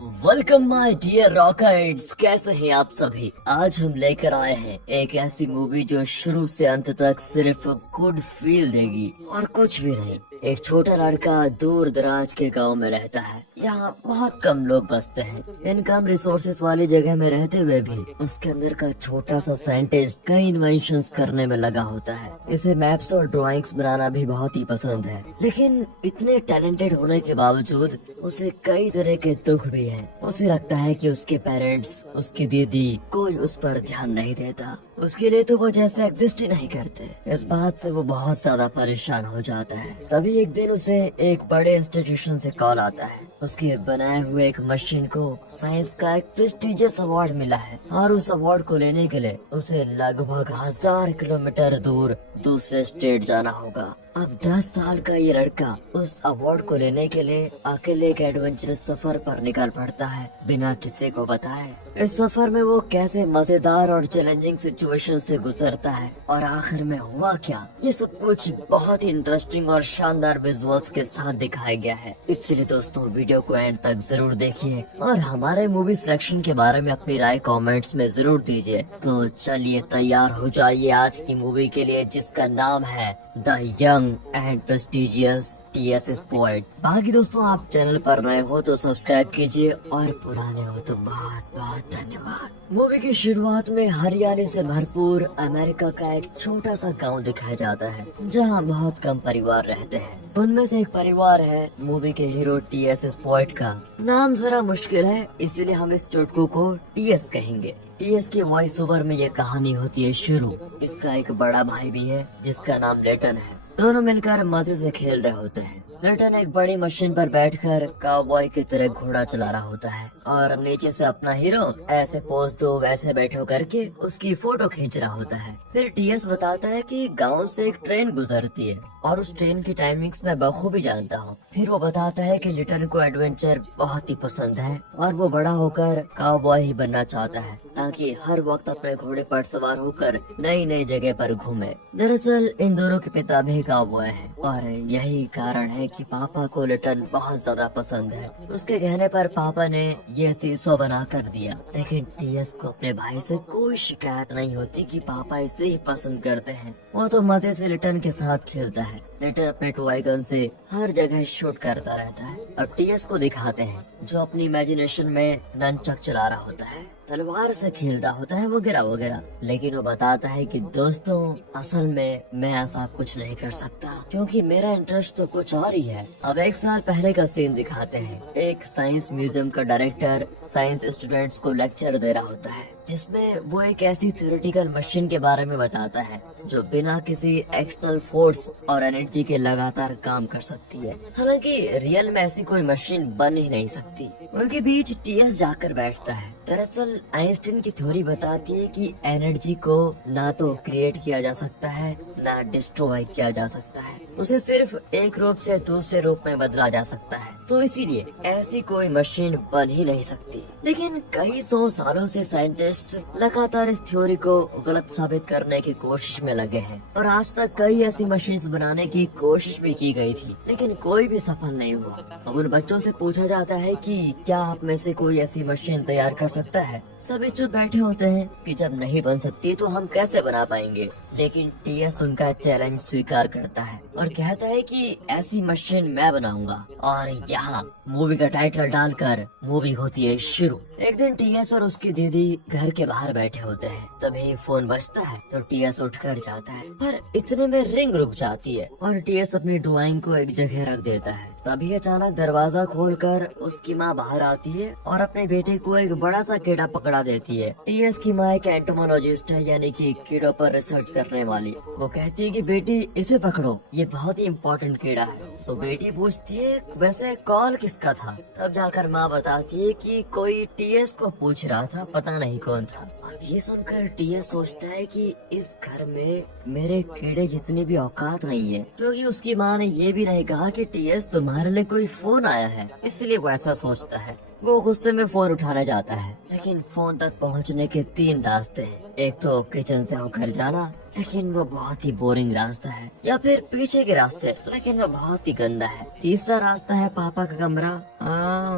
Welcome my dear rockets, कैसे हैं आप सभी। आज हम लेकर आए हैं एक ऐसी मूवी जो शुरू से अंत तक सिर्फ गुड फील देगी और कुछ भी नहीं। एक छोटा लड़का दूर दराज के गांव में रहता है। यहाँ बहुत कम लोग बसते हैं। इन कम रिसोर्सेज वाली जगह में रहते हुए भी उसके अंदर का छोटा सा साइंटिस्ट कई इन्वेंशंस करने में लगा होता है। इसे मैप्स और ड्राइंग्स बनाना भी बहुत ही पसंद है, लेकिन इतने टैलेंटेड होने के बावजूद उसे कई तरह के दुख भी हैं। उसे लगता है कि उसके पेरेंट्स, उसकी दीदी, कोई उस पर ध्यान नहीं देता। उसके लिए तो वो जैसे एग्जिस्ट ही नहीं करते। इस बात से वो बहुत ज्यादा परेशान हो जाता है। तभी एक दिन उसे एक बड़े इंस्टीट्यूशन से कॉल आता है। उसके बनाए हुए एक मशीन को साइंस का एक प्रेस्टिजियस अवार्ड मिला है और उस अवार्ड को लेने के लिए उसे लगभग 1000 किलोमीटर दूर दूसरे स्टेट जाना होगा। अब 10 साल का ये लड़का उस अवार्ड को लेने के लिए अकेले एक एडवेंचरस सफर पर निकल पड़ता है, बिना किसी को बताए। इस सफर में वो कैसे मजेदार और चैलेंजिंग सिचुएशन से गुजरता है और आखिर में हुआ क्या, ये सब कुछ बहुत ही इंटरेस्टिंग और शानदार विजुअल्स के साथ दिखाया गया है। इसलिए दोस्तों, वीडियो को एंड तक जरूर देखिए और हमारे मूवी सिलेक्शन के बारे में अपनी राय कमेंट्स में जरूर दीजिए। तो चलिए तैयार हो जाइए आज की मूवी के लिए, जिसका नाम है the young and prestigious T.S.. Poet. बाकी दोस्तों, आप चैनल पर नए हो तो सब्सक्राइब कीजिए और पुराने हो तो बहुत बहुत धन्यवाद। मूवी की शुरुआत में हरियाली से भरपूर अमेरिका का एक छोटा सा गांव दिखाया जाता है, जहां बहुत कम परिवार रहते हैं। उनमें से एक परिवार है मूवी के हीरो टी.एस. पोएट का। नाम जरा मुश्किल है, इसीलिए हम इस चुटकू को टी.एस. कहेंगे। टी.एस. की वॉइस ओवर में ये कहानी होती है शुरू। इसका एक बड़ा भाई भी है जिसका नाम लेटन है। दोनों मिलकर मजे से खेल रहे होते हैं। लेटन एक बड़ी मशीन पर बैठकर काउबॉय की तरह घोड़ा चला रहा होता है और नीचे से अपना हीरो ऐसे पोज दो वैसे बैठो करके उसकी फोटो खींच रहा होता है। फिर टी.एस. बताता है कि गांव से एक ट्रेन गुजरती है और उस ट्रेन की टाइमिंग्स मैं बखूबी जानता हूँ। फिर वो बताता है कि लिटन को एडवेंचर बहुत ही पसंद है और वो बड़ा होकर काउबॉय ही बनना चाहता है, ताकि हर वक्त अपने घोड़े पर सवार होकर नई नई जगह पर घूमे। दरअसल इन दोनों के पिता भी काउबॉय हैं और यही कारण है कि पापा को लिटन बहुत ज्यादा पसंद है। उसके कहने पर पापा ने ये सीसो बना कर दिया, लेकिन टी.एस. को अपने भाई से कोई शिकायत नहीं होती कि पापा इसे ही पसंद करते हैं। वो तो मजे से लिटन के साथ खेलता है। लिटन अपने टॉय गन से हर जगह शूट करता रहता है। अब टी.एस. को दिखाते हैं जो अपनी इमेजिनेशन में ननचक चला रहा होता है, तलवार से खेल रहा होता है वगैरह वगैरह। लेकिन वो बताता है कि दोस्तों, असल में मैं ऐसा कुछ नहीं कर सकता क्योंकि मेरा इंटरेस्ट तो कुछ और ही है। अब 1 साल पहले का सीन दिखाते हैं। एक साइंस म्यूजियम का डायरेक्टर साइंस स्टूडेंट्स को लेक्चर दे रहा होता है, जिसमें वो एक ऐसी थ्योरेटिकल मशीन के बारे में बताता है जो बिना किसी एक्सटर्नल फोर्स और एनर्जी के लगातार काम कर सकती है। हालांकि रियल में ऐसी कोई मशीन बन ही नहीं सकती। उनके बीच टी.एस. जाकर बैठता है। दरअसल आइंस्टीन की थ्योरी बताती है कि एनर्जी को ना तो क्रिएट किया जा सकता है ना डिस्ट्रॉय किया जा सकता है, उसे सिर्फ एक रूप से दूसरे रूप में बदला जा सकता है। तो इसीलिए ऐसी कोई मशीन बन ही नहीं सकती। लेकिन कई 100 सालों से साइंटिस्ट लगातार इस थ्योरी को गलत साबित करने की कोशिश में लगे हैं और आज तक कई ऐसी मशीन्स बनाने की कोशिश भी की गई थी, लेकिन कोई भी सफल नहीं हुआ। अब उन बच्चों से पूछा जाता है कि क्या आप में से कोई ऐसी मशीन तैयार कर सकता है। सभी चुप बैठे होते हैं कि जब नहीं बन सकती तो हम कैसे बना पाएंगे। लेकिन टी.एस. उनका चैलेंज स्वीकार करता है और कहता है कि ऐसी मशीन मैं बनाऊंगा। और यहाँ मूवी का टाइटल डालकर मूवी होती है शुरू। एक दिन टी.एस. और उसकी दीदी घर के बाहर बैठे होते हैं। तभी फोन बजता है तो टी.एस. उठकर जाता है, पर इतने में रिंग रुक जाती है और टी.एस. अपनी ड्राइंग को एक जगह रख देता है। तभी अचानक दरवाजा खोलकर उसकी माँ बाहर आती है और अपने बेटे को एक बड़ा सा कीड़ा पकड़ा देती है। टी.एस. की माँ एक एंटोमोलॉजिस्ट है, यानी कि कीड़ों पर रिसर्च करने वाली। वो कहती है कि बेटी इसे पकड़ो, ये बहुत ही इम्पोर्टेंट कीड़ा है। तो बेटी पूछती है वैसे कॉल किसका था। तब जाकर माँ बताती है कि कोई टी.एस. को पूछ रहा था, पता नहीं कौन था। अब ये सुनकर टी.एस. सोचता है कि इस घर में मेरे कीड़े जितनी भी औकात नहीं है, क्योंकि उसकी माँ ने ये भी नहीं कहा कि टी.एस. तुम्हारे लिए कोई फोन आया है, इसलिए वो ऐसा सोचता है। वो गुस्से में फोन उठाना जाता है, लेकिन फोन तक पहुंचने के 3 रास्ते हैं। एक तो किचन से होकर जाना, लेकिन वो बहुत ही बोरिंग रास्ता है, या फिर पीछे के रास्ते, लेकिन वो बहुत ही गंदा है। तीसरा रास्ता है पापा का कमरा।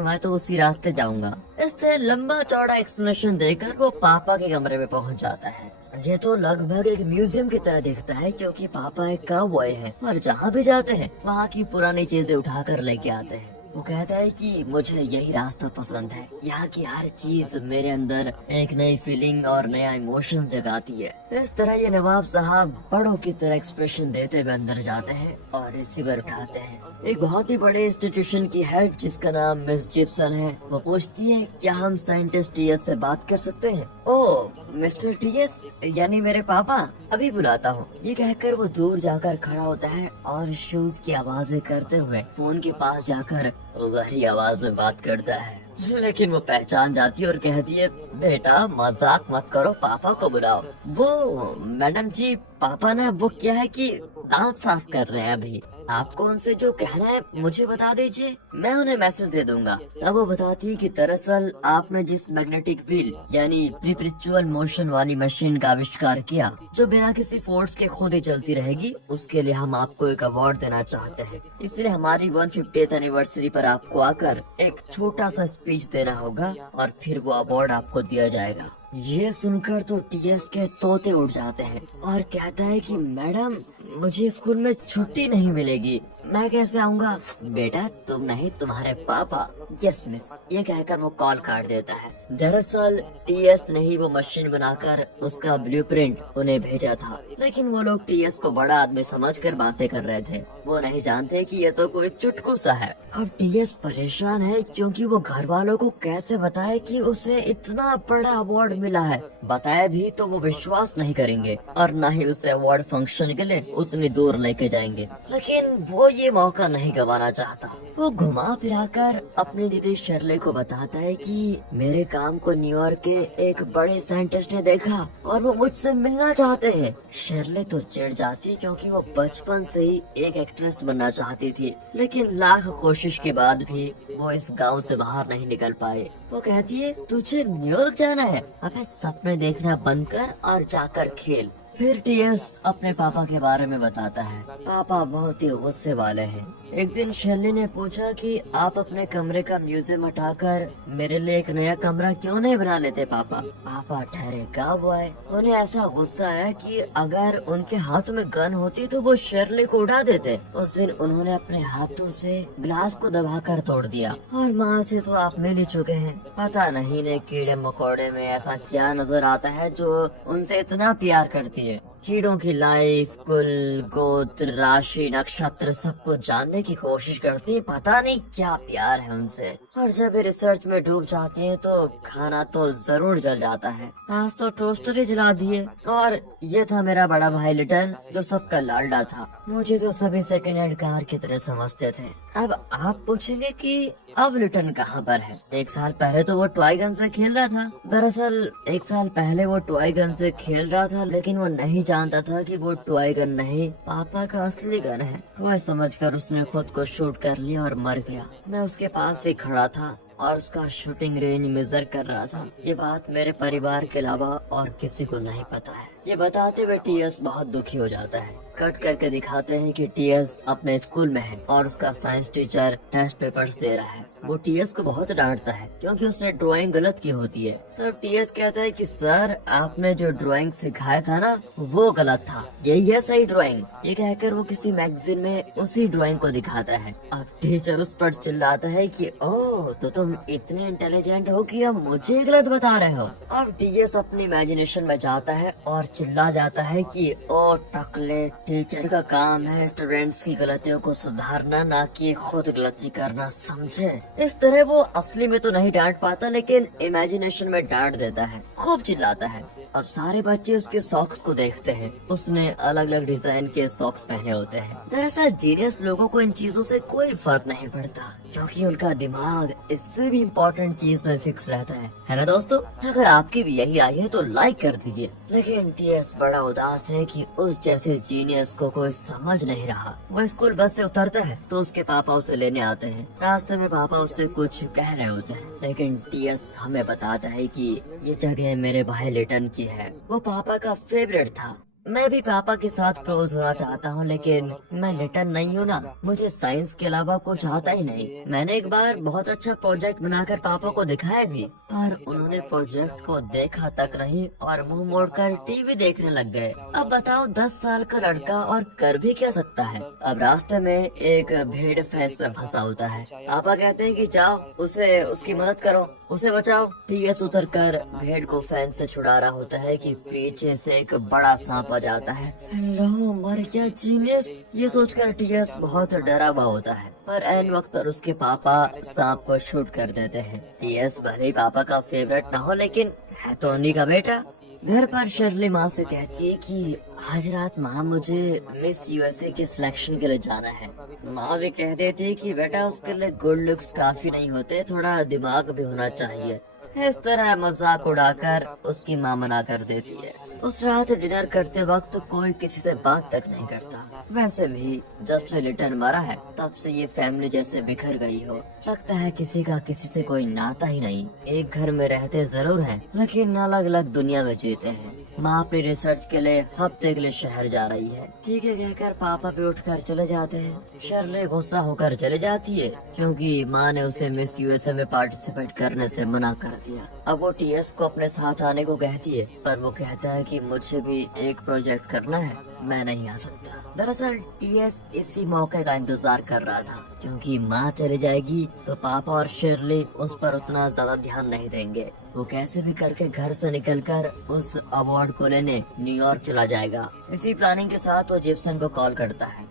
मैं तो उसी रास्ते जाऊंगा। इस तरह लंबा चौड़ा एक्सप्लेनेशन देकर वो पापा के कमरे में पहुंच जाता है। ये तो लगभग एक म्यूजियम की तरह दिखता है, क्योंकि पापा एक काउबॉय हैं और जहाँ भी जाते हैं वहाँ की पुरानी चीजें उठाकर लेके आते हैं। वो कहता है कि मुझे यही रास्ता पसंद है, यहाँ की हर चीज मेरे अंदर एक नई फीलिंग और नया इमोशन जगाती है। इस तरह ये नवाब साहब बड़ों की तरह एक्सप्रेशन देते हुए अंदर जाते हैं और रिसीवर उठाते हैं। एक बहुत ही बड़े इंस्टीट्यूशन की हेड जिसका नाम मिस जिप्सन है, वो पूछती है क्या हम साइंटिस्ट टीएस से बात कर सकते हैं। ओ मिस्टर टीएस, यानी मेरे पापा, अभी बुलाता हूँ। ये कहकर वो दूर जाकर खड़ा होता है और शूज की आवाजें करते हुए फोन के पास जाकर गहरी आवाज में बात करता है, लेकिन वो पहचान जाती है और कहती है बेटा मजाक मत करो, पापा को बुलाओ। वो मैडम जी, पापा ना वो क्या है कि दांत साफ कर रहे हैं अभी। आपको उनसे जो कहना है मुझे बता दीजिए, मैं उन्हें मैसेज दे दूंगा। तब वो बताती है कि दरअसल आपने जिस मैग्नेटिक व्हील यानी परपेचुअल मोशन वाली मशीन का आविष्कार किया, जो बिना किसी फोर्स के खुद ही चलती रहेगी, उसके लिए हम आपको एक अवार्ड देना चाहते हैं। इसलिए हमारी 150th एनिवर्सरी पर आपको आकर एक छोटा सा स्पीच देना होगा और फिर वो अवार्ड आपको दिया जाएगा। ये सुनकर तो टीएस के तोते उड़ जाते हैं और कहता है कि मैडम मुझे स्कूल में छुट्टी नहीं मिलेगी, मैं कैसे आऊँगा। बेटा तुम नहीं, तुम्हारे पापा। यस मिस, ये कहकर वो कॉल काट देता है। दरअसल टीएस ने ही वो मशीन बनाकर उसका ब्लूप्रिंट उन्हें भेजा था, लेकिन वो लोग टीएस को बड़ा आदमी समझकर बातें कर रहे थे। वो नहीं जानते कि ये तो कोई चुटकू सा है। अब टीएस परेशान है क्योंकि वो घर वालों को कैसे बताए कि उसे इतना बड़ा अवार्ड मिला है। बताए भी तो वो विश्वास नहीं करेंगे और न ही उसे अवार्ड फंक्शन के लिए उतनी दूर लेके जाएंगे। लेकिन वो ये मौका नहीं गंवाना चाहता। वो घुमा फिराकर अपनी दीदी शर्ले को बताता है कि मेरे काम को न्यूयॉर्क के एक बड़े साइंटिस्ट ने देखा और वो मुझसे मिलना चाहते हैं। शर्ले तो चिढ़ जाती क्योंकि वो बचपन से ही एक एक्ट्रेस बनना चाहती थी, लेकिन लाख कोशिश के बाद भी वो इस गांव से बाहर नहीं निकल पाए। वो कहती है तुझे न्यूयॉर्क जाना है, अबे सपने देखना बंद कर और जाकर खेल। फिर टीएस अपने पापा के बारे में बताता है। पापा बहुत ही गुस्से वाले हैं। एक दिन शैली ने पूछा कि आप अपने कमरे का म्यूजियम हटाकर मेरे लिए एक नया कमरा क्यों नहीं बना लेते पापा। पापा ठहरे काउबॉय। उन्हें ऐसा गुस्सा आया कि अगर उनके हाथों में गन होती तो वो शर्ली को उड़ा देते। उस दिन उन्होंने अपने हाथों से ग्लास को दबाकर तोड़ दिया और माँ से तो आप मिल ही चुके हैं। पता नहीं इन्हें कीड़े मकोड़े में ऐसा क्या नजर आता है जो उनसे इतना प्यार करती है। कीड़ों की लाइफ, कुल, गोत्र, राशि, नक्षत्र सब कुछ जानने की कोशिश करती है। पता नहीं क्या प्यार है उनसे। और जब रिसर्च में डूब जाती है तो खाना तो जरूर जल जाता है। आज तो टोस्टर ही जला दिए। और ये था मेरा बड़ा भाई लिटन, जो सबका लाडला था। मुझे तो सभी सेकंड हैंड कार की तरह समझते थे। अब आप पूछेंगे कि अब लिटन कहाँ पर है। 1 साल पहले तो वो टॉय गन से खेल रहा था। दरअसल 1 साल पहले वो टॉय गन से खेल रहा था, लेकिन वो नहीं जानता था कि वो टॉय गन नहीं, पापा का असली गन है। वह समझकर उसने खुद को शूट कर लिया और मर गया। मैं उसके पास ही खड़ा था और उसका शूटिंग रेंज मेजर कर रहा था। ये बात मेरे परिवार के अलावा और किसी को नहीं पता है। ये बताते हुए टीएस बहुत दुखी हो जाता है। कट करके दिखाते हैं कि टीएस अपने स्कूल में है और उसका साइंस टीचर टेस्ट पेपर्स दे रहा है। वो टीएस को बहुत डांटता है क्योंकि उसने ड्राइंग गलत की होती है। तब टीएस कहता है कि सर आपने जो ड्राइंग सिखाया था ना वो गलत था, यही है सही ड्राइंग। ये कहकर वो किसी मैगजीन में उसी ड्राइंग को दिखाता है। अब टीचर उस पर चिल्लाता है कि ओह तो तुम इतने इंटेलिजेंट हो कि अब मुझे गलत बता रहे हो। अब टीएस अपनी इमेजिनेशन में जाता है और चिल्ला जाता है कि ओ टकले, टीचर का काम है स्टूडेंट्स की गलतियों को सुधारना, ना कि खुद गलती करना, समझे। इस तरह वो असली में तो नहीं डांट पाता, लेकिन इमेजिनेशन में डांट देता है, खूब चिल्लाता है। अब सारे बच्चे उसके सॉक्स को देखते हैं। उसने अलग अलग डिजाइन के सॉक्स पहने होते हैं। दरअसल जीनियस लोगों को इन चीजों से कोई फर्क नहीं पड़ता। क्योंकि उनका दिमाग इससे भी इम्पोर्टेंट चीज में फिक्स रहता है ना दोस्तों। अगर आपकी भी यही आई है तो लाइक कर दीजिए। लेकिन टीएस बड़ा उदास है कि उस जैसे जीनियस को कोई समझ नहीं रहा। वो स्कूल बस से उतरता है तो उसके पापा उसे लेने आते हैं। रास्ते में पापा उससे कुछ कह रहे होते हैं, लेकिन टीएस हमें बताता है कि ये जगह मेरे भाई लिटन की है। वो पापा का फेवरेट था। मैं भी पापा के साथ क्लोज होना चाहता हूँ, लेकिन मैं लिटन नहीं हूँ ना। मुझे साइंस के अलावा कुछ आता ही नहीं। मैंने एक बार बहुत अच्छा प्रोजेक्ट बनाकर पापा को दिखाया भी, पर उन्होंने प्रोजेक्ट को देखा तक नहीं और मुंह मोड़कर टीवी देखने लग गए। अब बताओ 10 साल का लड़का और कर भी क्या सकता है। अब रास्ते में एक भेड़ फैंस में फंसा होता है। पापा कहते हैं कि जाओ उसे उसकी मदद करो, उसे बचाओ। टीएस उतर कर भेड़ को फैंस से छुड़ा रहा होता है कि पीछे से एक बड़ा सांप आ जाता है। हेलो मर गया जीनियस, ये सोचकर टीएस बहुत डरा हुआ होता है। पर एन वक्त पर उसके पापा सांप को शूट कर देते हैं। टीएस भले ही पापा का फेवरेट ना हो, लेकिन है तो उन्हीं का बेटा। घर पर शर्ली माँ से कहती है कि आज रात माँ मुझे मिस यूएसए के सिलेक्शन के लिए जाना है। माँ भी कह देती है कि बेटा उसके लिए गुड लुक्स काफी नहीं होते, थोड़ा दिमाग भी होना चाहिए। इस तरह मजाक उड़ाकर उसकी माँ मना कर देती है। उस रात डिनर करते वक्त कोई किसी से बात तक नहीं करता। वैसे भी जब से लिटन मरा है तब से ये फैमिली जैसे बिखर गई हो। लगता है किसी का किसी से कोई नाता ही नहीं। एक घर में रहते जरूर हैं, लेकिन अलग अलग दुनिया में जीते हैं। माँ अपनी रिसर्च के लिए हफ्ते के लिए शहर जा रही है। ठीक है कहकर पापा भी उठकर चले जाते हैं। शर्ले गुस्सा होकर चले जाती है क्योंकि माँ ने उसे मिस यूएसए में पार्टिसिपेट करने से मना कर दिया। अब वो टीएस को अपने साथ आने को कहती है, पर वो कहता है कि मुझे भी एक प्रोजेक्ट करना है, मैं नहीं आ सकता। दरअसल टीएस इसी मौके का इंतजार कर रहा था, क्योंकि माँ चली जाएगी तो पापा और शर्ली उस पर उतना ज्यादा ध्यान नहीं देंगे। वो कैसे भी करके घर से निकलकर उस अवार्ड को लेने न्यूयॉर्क चला जाएगा। इसी प्लानिंग के साथ वो जिप्सन को कॉल करता है।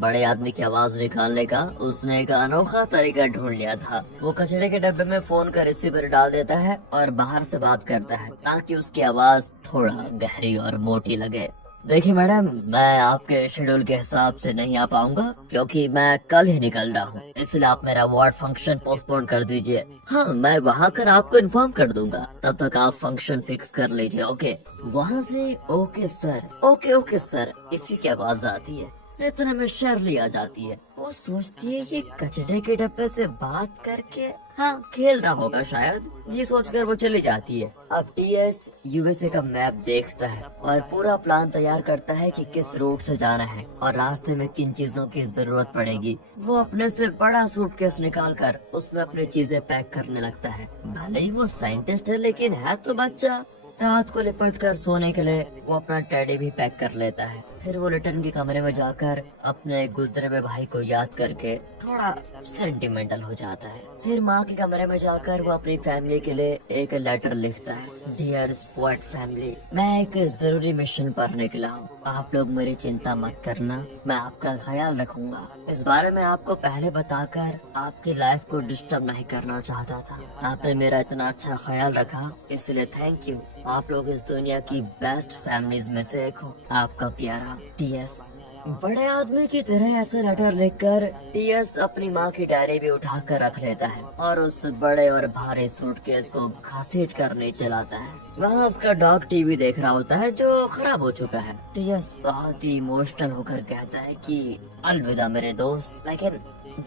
बड़े आदमी की आवाज निकालने का उसने एक अनोखा तरीका ढूंढ लिया था। वो कचड़े के डब्बे में फोन का रिसीवर डाल देता है और बाहर से बात करता है ताकि उसकी आवाज थोड़ा गहरी और मोटी लगे। देखिए मैडम, मैं आपके शेड्यूल के हिसाब से नहीं आ पाऊंगा क्योंकि मैं कल ही निकल रहा हूँ, इसलिए आप मेरा अवार्ड फंक्शन पोस्टपोन कर दीजिए। हाँ, मैं वहाँ कर आपको इन्फॉर्म कर दूंगा, तब तक आप फंक्शन फिक्स कर लीजिए। ओके। वहाँ से ओके सर, ओके सर, इसी की आवाज आती है। इतने में शर्ली आ जाती है। वो सोचती है ये कचड़े के डब्बे से बात करके खेल रहा होगा शायद, ये सोचकर वो चली जाती है। अब टीएस यूएसए का मैप देखता है और पूरा प्लान तैयार करता है कि किस रूट से जाना है और रास्ते में किन चीजों की जरूरत पड़ेगी। वो अपने से बड़ा सूटकेस निकाल कर उसमें अपनी चीजें पैक करने लगता है। भले ही वो साइंटिस्ट है, लेकिन है तो बच्चा। रात को लिपट कर सोने के लिए वो अपना टेडी भी पैक कर लेता है। फिर वो लिटन के कमरे में जाकर अपने गुजरे हुए भाई को याद करके थोड़ा सेंटिमेंटल हो जाता है। फिर माँ के कमरे में जाकर वो अपनी फैमिली के लिए एक लेटर लिखता है। डियर स्क्वाड फैमिली, मैं एक जरूरी मिशन पर निकला हूँ। आप लोग मेरी चिंता मत करना, मैं आपका ख्याल रखूंगा। इस बारे में आपको पहले बताकर आपकी लाइफ को डिस्टर्ब नहीं करना चाहता था। आपने मेरा इतना अच्छा ख्याल रखा, इसलिए थैंक यू। आप लोग इस दुनिया की बेस्ट फैमिलीज में से एक हो। आपका प्यारा टीएस। बड़े आदमी की तरह ऐसा लेटर लिखकर टीएस अपनी माँ की डायरी भी उठा कर रख लेता है और उस बड़े और भारी सूटकेस को घसीट कर नीचे लाता है। वहाँ उसका डॉग टीवी देख रहा होता है जो खराब हो चुका है। टीएस बहुत ही इमोशनल होकर कहता है कि अलविदा मेरे दोस्त, लेकिन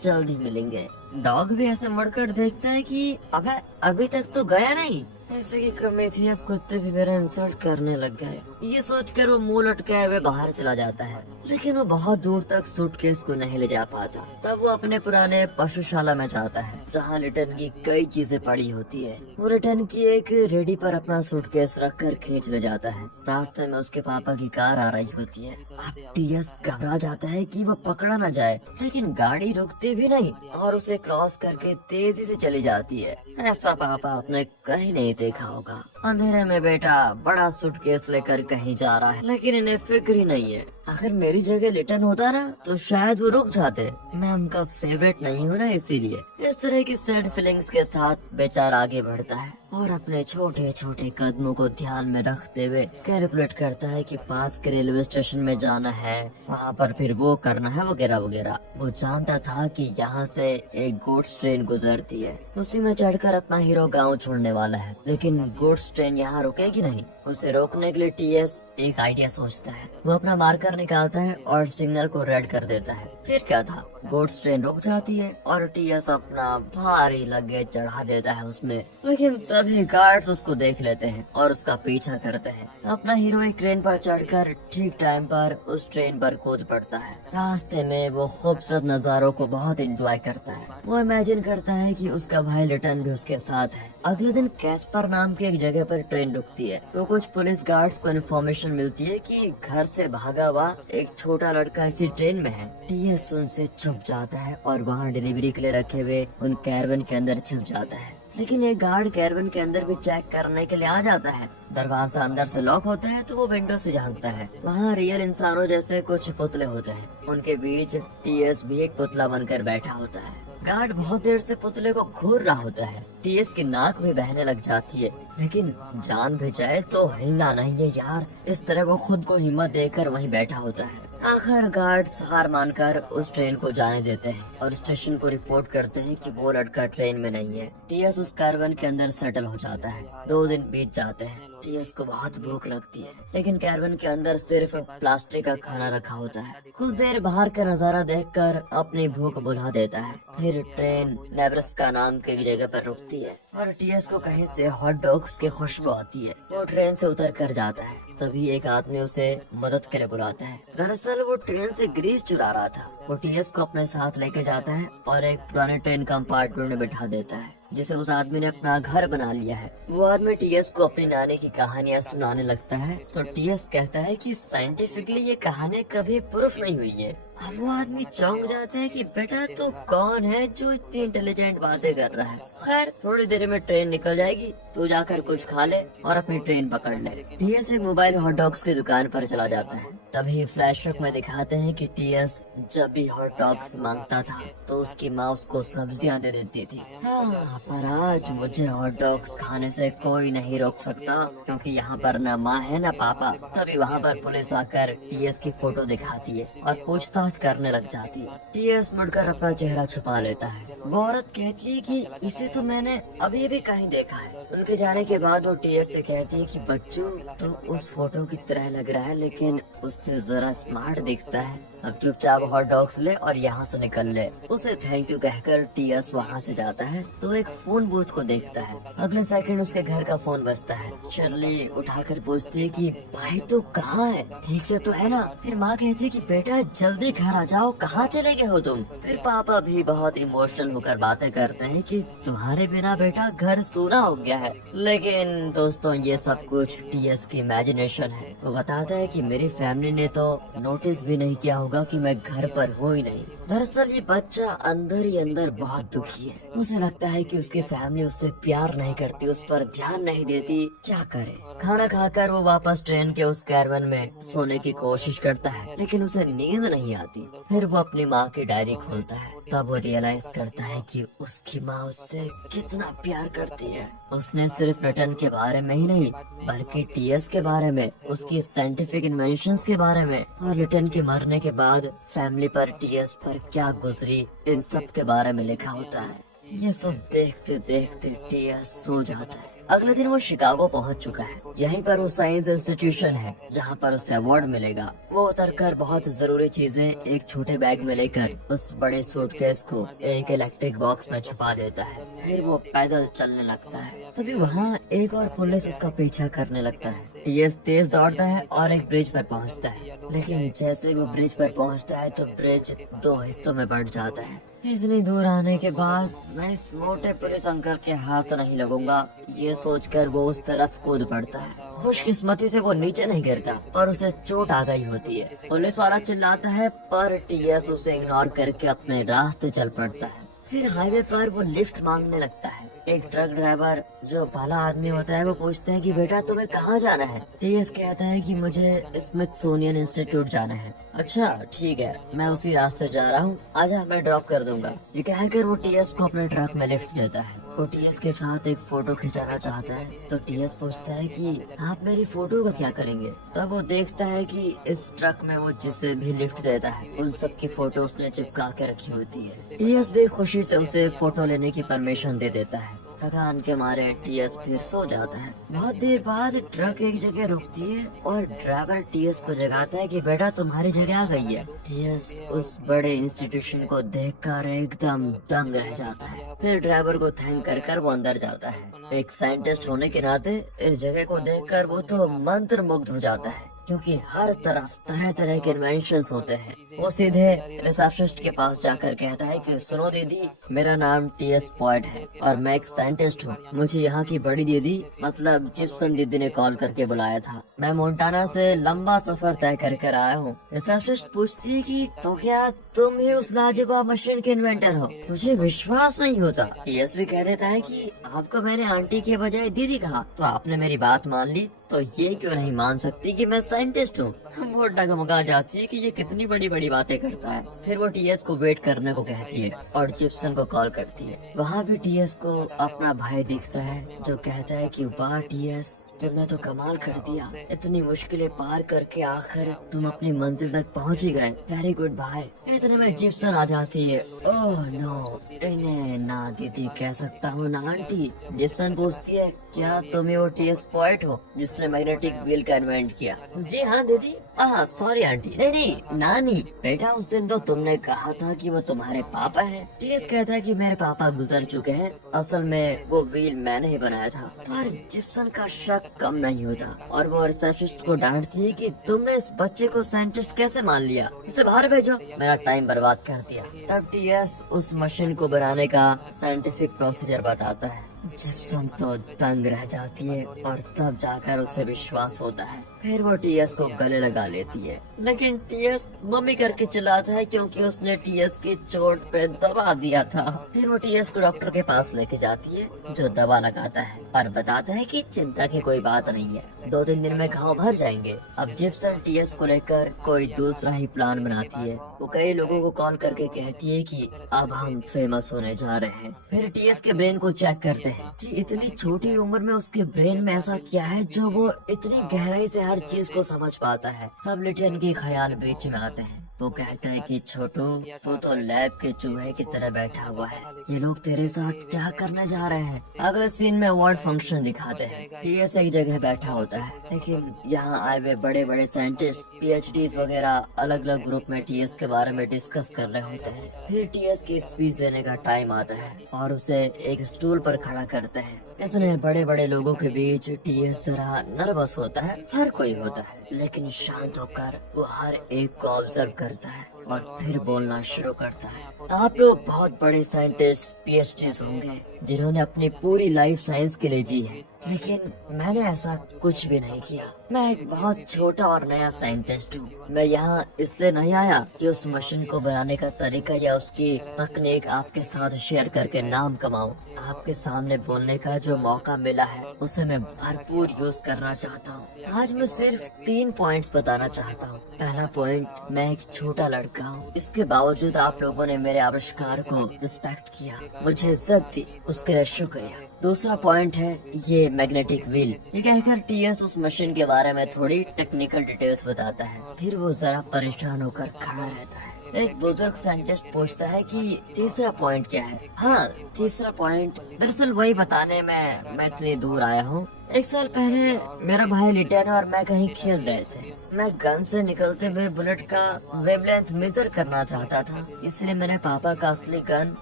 जल्दी मिलेंगे। डॉग भी ऐसे मुड़कर देखता है कि अबे अभी तक तो गया नहीं। ऐसे की कमी थी, अब कुत्ते भी मेरा इंसल्ट करने लग गए। ये सोचकर वो मुंह लटकाए हुए बाहर चला जाता है, लेकिन वो बहुत दूर तक सूटकेस को नहीं ले जा पाता। तब वो अपने पुराने पशुशाला में जाता है जहाँ लिटन की कई चीजें पड़ी होती है। वो लिटन की एक रेडी पर अपना सूटकेस रखकर खींच ले जाता है। रास्ते में उसके पापा की कार आ रही होती है। अब टीएस घबरा जाता है कि वो पकड़ा न जाए, लेकिन गाड़ी रुकती भी नहीं और उसे क्रॉस करके तेजी से चली जाती है। ऐसा पापा आपने कहीं नहीं देखा होगा। अंधेरे में बेटा बड़ा सूटकेस लेकर कहीं जा रहा है, लेकिन इन्हें फिक्र ही नहीं है। अगर मेरी जगह लिटन होता ना तो शायद वो रुक जाते। मैं उनका फेवरेट नहीं हूँ ना, इसीलिए। इस तरह की सैड फीलिंग्स के साथ बेचारा आगे बढ़ता है। और अपने छोटे छोटे कदमों को ध्यान में रखते हुए कैलकुलेट करता है कि पास के रेलवे स्टेशन में जाना है, वहाँ पर फिर वो करना है वगैरह वगैरह। वो जानता था कि यहाँ से एक गुड्स ट्रेन गुजरती है, उसी में चढ़कर अपना हीरो गाँव छोड़ने वाला है। लेकिन गुड्स ट्रेन यहाँ रुकेगी नहीं। उसे रोकने के लिए टीएस एक आइडिया सोचता है। वो अपना मार्कर निकालता है और सिग्नल को रेड कर देता है। फिर क्या था, गुड्स ट्रेन रुक जाती है और टीएस अपना भारी लगेज चढ़ा देता है उसमें। लेकिन तभी गार्ड्स उसको देख लेते हैं और उसका पीछा करते हैं। अपना हीरो एक ट्रेन पर चढ़कर ठीक टाइम पर उस ट्रेन पर कूद पड़ता है। रास्ते में वो खूबसूरत नज़ारों को बहुत एंजॉय करता है। वो इमेजिन करता है कि उसका भाई लिटन भी उसके साथ है। अगले दिन कैस्पर नाम की एक जगह पर ट्रेन रुकती है तो कुछ पुलिस गार्ड्स को इन्फॉर्मेशन मिलती है कि घर से भागा हुआ एक छोटा लड़का इसी ट्रेन में है। टीएस उनसे छुप जाता है और वहाँ डिलीवरी के लिए रखे हुए उन कैरवन के अंदर छुप जाता है। लेकिन एक गार्ड कैरवन के अंदर भी चेक करने के लिए आ जाता है। दरवाजा अंदर से लॉक होता है तो वो विंडो से झांकता है। वहाँ रियल इंसानों जैसे कुछ पुतले होते हैं, उनके बीच टीएस भी एक पुतला बनकर बैठा होता है। गार्ड बहुत देर से पुतले को घूर रहा होता है। टीएस की नाक भी बहने लग जाती है, लेकिन जान भी जाए तो हिलना नहीं है यार। इस तरह वो खुद को हिम्मत देकर वहीं बैठा होता है। आखिर गार्ड्स हार मानकर उस ट्रेन को जाने देते हैं और स्टेशन को रिपोर्ट करते हैं कि वो लड़का ट्रेन में नहीं है। टीएस उस कैरवन के अंदर सेटल हो जाता है। 2 दिन बीत जाते हैं। टीएस को बहुत भूख लगती है, लेकिन कैरवन के अंदर सिर्फ प्लास्टिक का खाना रखा होता है। कुछ देर बाहर का नजारा देखकर अपनी भूख बुझा देता है। फिर ट्रेन नेब्रास्का नाम की एक जगह पर रुकती है और टीएस को कहीं से हॉट डॉग्स की खुशबू आती है। वो ट्रेन से उतर कर जाता है। तभी एक आदमी उसे मदद के लिए बुलाता है। दरअसल वो ट्रेन से ग्रीस चुरा रहा था। वो टीएस को अपने साथ लेके जाता है और एक पुराने ट्रेन कंपार्टमेंट में बिठा देता है, जिसे उस आदमी ने अपना घर बना लिया है। वो आदमी टीएस को अपनी नानी की कहानियाँ सुनाने लगता है तो टीएस कहता है कि साइंटिफिकली ये कहानी कभी प्रूफ नहीं हुई है। अब वो आदमी चौंक जाता है कि बेटा तू कौन है जो इतनी इंटेलिजेंट बातें कर रहा है। खैर थोड़ी देर में ट्रेन निकल जाएगी, तू जाकर कुछ खा ले और अपनी ट्रेन पकड़ ले। टीएस एक मोबाइल हॉट डॉग्स की दुकान पर चला जाता है। तभी फ्लैशबैक में दिखाते हैं कि टीएस जब भी हॉट डॉग्स मांगता था तो उसकी माँ उसको सब्जियां दे देती थी। हाँ, पर आज मुझे हॉट डॉग्स खाने से कोई नहीं रोक सकता, क्योंकि यहाँ पर न माँ है न पापा। तभी वहाँ पर पुलिस आकर टीएस की फोटो दिखाती है और पूछताछ करने लग जाती है। टीएस मुड़कर अपना चेहरा छुपा लेता है। वो औरत कहती है कि इसे तो मैंने अभी भी कहीं देखा है। उनके जाने के बाद वो टीएस से कहती है कि बच्चों तो उस फोटो की तरह लग रहा है, लेकिन उससे जरा स्मार्ट दिखता है। अब चुपचाप हॉट डॉग्स ले और यहाँ से निकल ले। उसे थैंक यू कहकर टीएस वहाँ से जाता है तो एक फोन बूथ को देखता है। अगले सेकंड उसके घर का फोन बजता है। शर्ली उठाकर पूछती है कि भाई तू कहाँ है, ठीक से तो है ना? फिर माँ कहती है कि बेटा जल्दी घर आ जाओ, कहाँ चले गए हो तुम? फिर पापा भी बहुत इमोशनल होकर बातें करते हैं कि तुम्हारे बिना बेटा घर सूना हो गया है। लेकिन दोस्तों ये सब कुछ टीएस की इमेजिनेशन है। वो बताता है कि मेरी फैमिली ने तो नोटिस भी नहीं किया होगा कि मैं घर पर हूँ ही नहीं। दरअसल ये बच्चा अंदर ही अंदर बहुत दुखी है। उसे लगता है कि उसकी फैमिली उससे प्यार नहीं करती, उस पर ध्यान नहीं देती। क्या करे? खाना खाकर वो वापस ट्रेन के उस कैरवन में सोने की कोशिश करता है, लेकिन उसे नींद नहीं आती। फिर वो अपनी माँ की डायरी खोलता है। तब वो रियलाइज करता है कि उसकी माँ उससे कितना प्यार करती है। उसने सिर्फ रटन के बारे में ही नहीं, बल्कि टीएस के बारे में, उसकी साइंटिफिक इन्वेंशंस के बारे में और रिटन के मरने के बाद फैमिली पर, टीएस पर क्या गुजरी, इन सब के बारे में लिखा होता है। ये सब देखते देखते टीएस सो जाता है। अगले दिन वो शिकागो पहुंच चुका है। यहीं पर वो साइंस इंस्टीट्यूशन है जहां पर उसे अवार्ड मिलेगा। वो उतरकर बहुत जरूरी चीजें एक छोटे बैग में लेकर उस बड़े सूटकेस को एक इलेक्ट्रिक बॉक्स में छुपा देता है। फिर वो पैदल चलने लगता है। तभी वहाँ एक और पुलिस उसका पीछा करने लगता है। टीएस तेज दौड़ता है और एक ब्रिज पर पहुँचता है, लेकिन जैसे वो ब्रिज पर पहुँचता है तो ब्रिज 2 हिस्सों में बढ़ जाता है। इतनी दूर आने के बाद मैं इस मोटे पुलिस अंकल के हाथ नहीं लगूंगा, ये सोचकर वो उस तरफ कूद पड़ता है। खुशकिस्मती से वो नीचे नहीं गिरता और उसे चोट आ गई होती है। पुलिस वाला चिल्लाता है पर टीएस उसे इग्नोर करके अपने रास्ते चल पड़ता है। फिर हाईवे पर वो लिफ्ट मांगने लगता है। एक ट्रक ड्राइवर जो भला आदमी होता है वो पूछता है कि बेटा तुम्हें कहाँ जाना है? टीएस कहता है कि मुझे स्मिथसोनियन इंस्टीट्यूट जाना है। अच्छा ठीक है, मैं उसी रास्ते जा रहा हूँ, आजा मैं ड्रॉप कर दूंगा। ये कहकर वो टीएस को अपने ट्रक में लिफ्ट देता है। वो टीएस के साथ एक फोटो खिंचाना चाहता है, तो टीएस पूछता है कि आप मेरी फोटो का क्या करेंगे। तब वो देखता है कि इस ट्रक में वो जिसे भी लिफ्ट देता है उन सब की फोटो उसने चिपका के रखी होती है। टीएस भी खुशी से उसे फोटो लेने की परमिशन दे देता है। थकान के मारे टीएस फिर सो जाता है। बहुत देर बाद ट्रक एक जगह रुकती है और ड्राइवर टीएस को जगाता है कि बेटा तुम्हारी जगह आ गई है। टीएस उस बड़े इंस्टीट्यूशन को देखकर एकदम दंग रह जाता है। फिर ड्राइवर को थैंक कर वो अंदर जाता है। एक साइंटिस्ट होने के नाते इस जगह को देखकर वो तो मंत्र मुग्ध हो जाता है, क्योंकि हर तरफ तरह तरह के इन्वेंशंस होते हैं। वो सीधे रिसेप्शनिस्ट के पास जाकर कहता है कि सुनो दीदी, मेरा नाम टीएस पॉइंट है और मैं एक साइंटिस्ट हूँ। मुझे यहाँ की बड़ी दीदी मतलब जिप्सन दीदी ने कॉल करके बुलाया था। मैं मोन्टाना से लंबा सफर तय कर आया हूँ। रिसेप्शनिस्ट पूछती है कि तो क्या तुम ही उस लाजवाब मशीन के इन्वेंटर हो? मुझे विश्वास नहीं होता। टीएस भी कह देता है कि आपको मैंने आंटी के बजाय दीदी कहा, तो आपने मेरी बात मान ली, तो ये क्यों नहीं मान सकती कि मैं साइंटिस्ट हूँ? वो डगमगा जाती है कि ये कितनी बड़ी बड़ी बातें करता है। फिर वो टीएस को वेट करने को कहती है और जिप्सन को कॉल करती है। वहाँ भी टीएस को अपना भाई दिखता है जो कहता है कि वाह टीएस, तुमने तो कमाल कर दिया। इतनी मुश्किलें पार करके आखिर तुम अपनी मंजिल तक पहुंच ही गए। वेरी गुड भाई। इतने में जिप्सन आ जाती है। ओह नो, इन्हें ना दीदी कह सकता हूँ ना आंटी। जिप्सन पूछती है क्या तुम ही वो टीएस पॉइंट हो जिसने मैग्नेटिक व्हील का इन्वेंट किया? जी हाँ दीदी। Sorry aunty. नहीं नानी, बेटा उस दिन तो तुमने कहा था कि वो तुम्हारे पापा हैं। टीएस कहता है कि मेरे पापा गुजर चुके हैं, असल में वो व्हील मैंने ही बनाया था। पर जिप्सन का शक कम नहीं होता और वो रिसेप्शनिस्ट को डांटती है कि तुमने इस बच्चे को साइंटिस्ट कैसे मान लिया, इसे बाहर भेजो, मेरा टाइम बर्बाद कर दिया। तब टीएस उस मशीन को बनाने का साइंटिफिक प्रोसीजर बताता है। जिप्सन तो दंग रह जाती है और तब जाकर उसे विश्वास होता है। फिर वो टीएस को गले लगा लेती है, लेकिन टीएस मम्मी करके चिल्लाता है क्योंकि उसने टीएस की चोट पे दबा दिया था। फिर वो टीएस को डॉक्टर के पास लेके जाती है जो दवा लगाता है और बताता है कि चिंता की कोई बात नहीं है, 2-3 दिन में घाव भर जाएंगे। अब जिप्सन टीएस को लेकर कोई दूसरा ही प्लान बनाती है। वो कई लोगों को कॉल करके कहती है कि अब हम फेमस होने जा रहे हैं। फिर टीएस के ब्रेन को चेक करते हैं कि इतनी छोटी उम्र में उसके ब्रेन में ऐसा क्या है जो वो इतनी गहराई से हर चीज को समझ पाता है। सब लिटियन के ख्याल बीच में आते हैं। वो कहता है कि छोटू, तू तो लैब के चूहे की तरह बैठा हुआ है, ये लोग तेरे साथ क्या करने जा रहे हैं। अगले सीन में अवार्ड फंक्शन दिखाते हैं। टीएस एक जगह बैठा होता है, लेकिन यहाँ आए हुए बड़े बड़े साइंटिस्ट पीएचडीज वगैरह अलग अलग ग्रुप में टीएस के बारे में डिस्कस कर रहे होते हैं। फिर टीएस की स्पीच देने का टाइम आता है और उसे एक स्टूल पर खड़ा करते हैं। इतने बड़े बड़े लोगों के बीच टीएस जरा नर्वस होता है, हर कोई होता है, लेकिन शांत होकर वो हर एक को ऑब्जर्व करता है और फिर बोलना शुरू करता है। आप लोग बहुत बड़े साइंटिस्ट पीएचडीज होंगे जिन्होंने अपनी पूरी लाइफ साइंस के लिए जी है, लेकिन मैंने ऐसा कुछ भी नहीं किया। मैं एक बहुत छोटा और नया साइंटिस्ट हूँ। मैं यहाँ इसलिए नहीं आया कि उस मशीन को बनाने का तरीका या उसकी तकनीक आपके साथ शेयर करके नाम कमाऊं। आपके सामने बोलने का जो मौका मिला है उसे मैं भरपूर यूज करना चाहता हूँ। आज मैं सिर्फ 3 पॉइंट्स बताना चाहता हूँ। पहला पॉइंट, मैं एक छोटा लड़का हूँ, इसके बावजूद आप लोगों ने मेरे आविष्कार को रिस्पेक्ट किया, मुझे इज्जत दी, उसके लिए शुक्रिया। दूसरा पॉइंट है ये मैग्नेटिक व्हील। ये कहकर टीएस उस मशीन के बारे में थोड़ी टेक्निकल डिटेल्स बताता है। फिर वो जरा परेशान होकर खड़ा रहता है। एक बुजुर्ग साइंटिस्ट पूछता है कि तीसरा पॉइंट क्या है। हाँ, तीसरा पॉइंट दरअसल वही बताने में मैं इतनी दूर आया हूँ। 1 साल पहले मेरा भाई लिटन और मैं कहीं खेल रहे थे। मैं गन से निकलते हुए बुलेट का वेवलेंथ मेजर करना चाहता था, इसलिए मैंने पापा का असली गन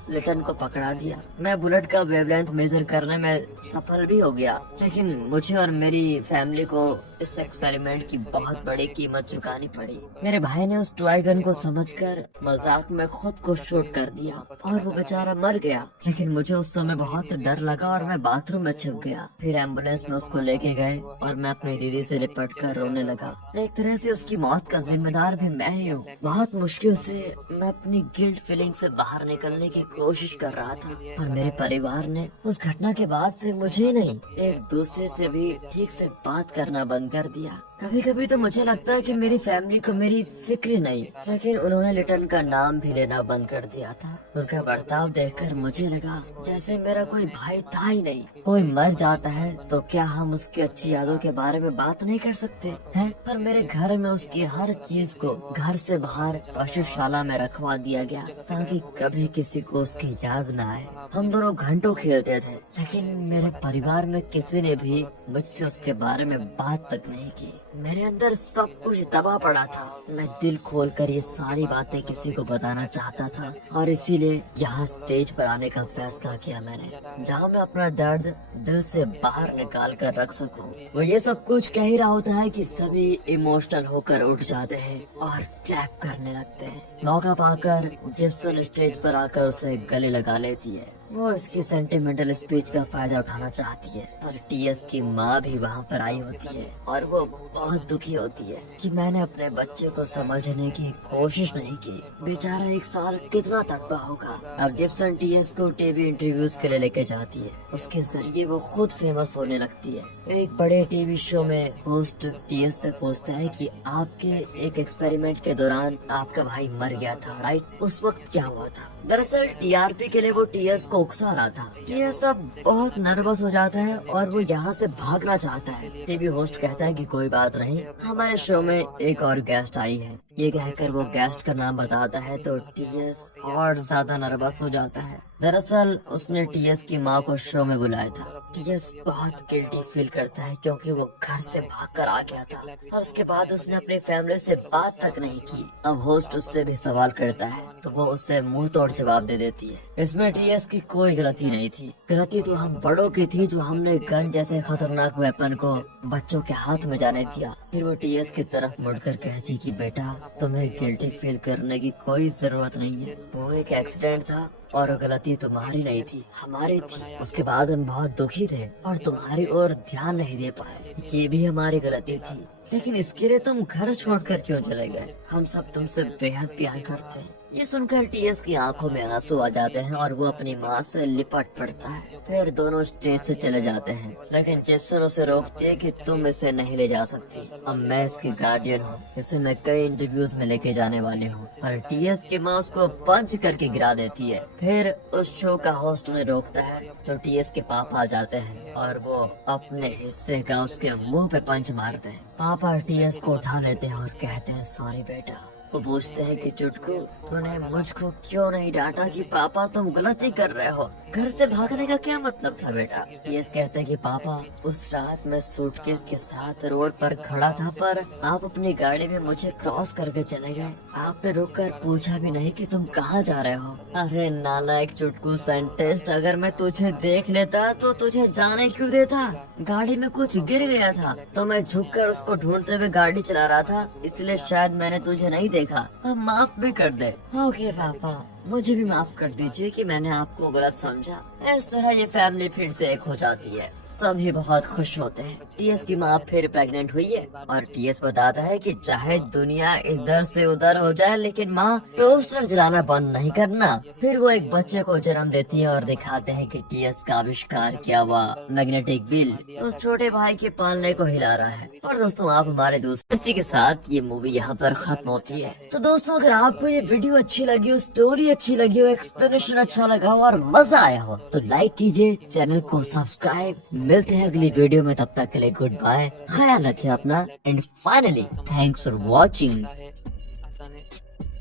लिटन को पकड़ा दिया। मैं बुलेट का वेवलेंथ मेजर करने में सफल भी हो गया, लेकिन मुझे और मेरी फैमिली को इस एक्सपेरिमेंट की बहुत बड़ी कीमत चुकानी पड़ी। मेरे भाई ने उस टॉय गन को समझकर मजाक में खुद को शूट कर दिया और वो बेचारा मर गया, लेकिन मुझे उस समय बहुत डर लगा और मैं बाथरूम में छिप गया। फिर एम्बुलेंस में उसको लेके गए और मैं अपनी दीदी से लिपट कर रोने लगा। एक तरह से उसकी मौत का जिम्मेदार भी मैं ही हूँ। बहुत मुश्किल से मैं अपनी गिल्ट फीलिंग से बाहर निकलने की कोशिश कर रहा था, पर मेरे परिवार ने उस घटना के बाद से मुझे नहीं, एक दूसरे से भी ठीक से बात करना बंद कर दिया। कभी कभी तो मुझे लगता है कि मेरी फैमिली को मेरी फिक्र नहीं, लेकिन उन्होंने लिटन का नाम भी लेना बंद कर दिया था। उनका बर्ताव देखकर मुझे लगा जैसे मेरा कोई भाई था ही नहीं। कोई मर जाता है तो क्या हम उसकी अच्छी यादों के बारे में बात नहीं कर सकते हैं? पर मेरे घर में उसकी हर चीज को घर से बाहर पशुशाला में रखवा दिया गया ताकि कभी किसी को उसकी याद न आए। हम दोनों घंटों खेलते थे, लेकिन मेरे परिवार में किसी ने भी मुझसे उसके बारे में बात तक नहीं की। मेरे अंदर सब कुछ दबा पड़ा था। मैं दिल खोलकर ये सारी बातें किसी को बताना चाहता था और इसीलिए यहाँ स्टेज पर आने का फैसला किया मैंने, जहाँ मैं अपना दर्द दिल से बाहर निकाल कर रख सकूं। वो ये सब कुछ कह ही रहा होता है कि सभी इमोशनल होकर उठ जाते हैं और क्लैप करने लगते हैं। मौका पाकर जिप्सन स्टेज पर आकर उसे गले लगा लेती है। वो इसकी सेंटिमेंटल स्पीच का फायदा उठाना चाहती है, पर टीएस की माँ भी वहाँ पर आई होती है और वो बहुत दुखी होती है कि मैंने अपने बच्चे को समझने की कोशिश नहीं की। बेचारा 1 साल कितना तड़पा होगा। अब जिप्सन टीएस को टीवी इंटरव्यूज के लिए लेके जाती है। उसके जरिए वो खुद फेमस होने लगती है। एक बड़े टीवी शो में होस्ट टीएस से पूछता है कि आपके एक एक्सपेरिमेंट के दौरान आपका भाई मर गया था, राइट? उस वक्त क्या हुआ था? दरअसल टीआरपी के लिए वो टीएस को उकसा रहा था। टीएस अब बहुत नर्वस हो जाता है और वो यहाँ से भागना चाहता है। टीवी होस्ट कहता है कि कोई बात नहीं, हमारे शो में एक और गेस्ट आई है। ये कहकर वो गेस्ट का नाम बताता है तो टीएस और ज्यादा नर्वस हो जाता है। दरअसल उसने टीएस की माँ को शो में बुलाया था। टीएस बहुत गिल्टी फील करता है क्योंकि वो घर से भागकर आ गया था और उसके बाद उसने अपनी फैमिली से बात तक नहीं की। अब होस्ट उससे भी सवाल करता है तो वो उससे मुंह तोड़ जवाब दे देती है। इसमें टीएस की कोई गलती नहीं थी। गलती तो हम बड़ों की थी जो हमने गन जैसे खतरनाक वेपन को बच्चों के हाथ में जाने दिया। फिर वो टीएस की तरफ मुड़कर कहती कि बेटा, तुम्हें गिल्टी फील करने की कोई जरूरत नहीं है। वो एक एक्सीडेंट था और गलती तुम्हारी नहीं थी, हमारी थी। उसके बाद हम बहुत दुखी थे और तुम्हारी ओर ध्यान नहीं दे पाए। ये भी हमारी गलती थी, लेकिन इसके लिए तुम घर छोड़कर क्यों चले गए? हम सब तुमसे बेहद प्यार करते हैं। ये सुनकर टीएस की आंखों में आंसू आ जाते हैं और वो अपनी माँ से लिपट पड़ता है। फिर दोनों स्टेज से चले जाते हैं, लेकिन जिप्सन उसे रोकती है कि तुम इसे नहीं ले जा सकती। अब मैं इसकी गार्डियन हूँ, इसे मैं कई इंटरव्यूज में लेके जाने वाली हूँ। पर टीएस की माँ उसको पंच करके गिरा देती है। फिर उस शो का होस्ट उन्हें रोकता है तो टीएस के पापा आ जाते हैं और वो अपने हिस्से का उसके मुँह पे पंच मारते हैं। पापा टीएस को उठा लेते हैं और कहते हैं सॉरी बेटा। वो पूछते हैं कि चुटकू, तूने मुझको क्यों नहीं डांटा कि पापा तुम गलती कर रहे हो? घर से भागने का क्या मतलब था बेटा? टीएस कहते हैं कि पापा, उस रात मैं सूटकेस के साथ रोड पर खड़ा था, पर आप अपनी गाड़ी में मुझे क्रॉस करके चले गए। आपने रुककर पूछा भी नहीं कि तुम कहाँ जा रहे हो। अरे नालायक चुटकू साइंटिस्ट, अगर मैं तुझे देख लेता तो तुझे जाने क्यों देता? गाड़ी में कुछ गिर गया था तो मैं झुककर उसको ढूंढते हुए गाड़ी चला रहा था, इसलिए शायद मैंने तुझे नहीं देखा। अब माफ भी कर दे। ओके पापा, मुझे भी माफ कर दीजिए कि मैंने आपको गलत समझा। इस तरह ये फैमिली फिर से एक हो जाती है। सभी बहुत खुश होते हैं। टीएस की माँ फिर प्रेग्नेंट हुई है और टीएस बताता है कि चाहे दुनिया इधर से उधर हो जाए, लेकिन माँ टोस्टर जलाना बंद नहीं करना। फिर वो एक बच्चे को जन्म देती है और दिखाते हैं कि टीएस का आविष्कार किया हुआ मैग्नेटिक व्हील उस छोटे भाई के पालने को हिला रहा है। और दोस्तों, आप हमारे दोस्त, इसी के साथ ये मूवी यहाँ पर खत्म होती है। तो दोस्तों, अगर आपको ये वीडियो अच्छी लगी हो, स्टोरी अच्छी लगी हो, एक्सप्लेनेशन अच्छा लगा हो और मजा आया हो तो लाइक कीजिए, चैनल को सब्सक्राइब। मिलते हैं अगली वीडियो में, तब तक के लिए गुड बाय, ख्याल रखिए अपना and finally thanks for watching. आसान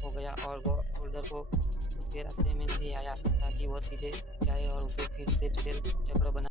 हो गया और वो होल्डर को उसके रास्ते में नहीं आया ताकि वो सीधे जाए और उसे फिर से चुड़ैल चक्र बना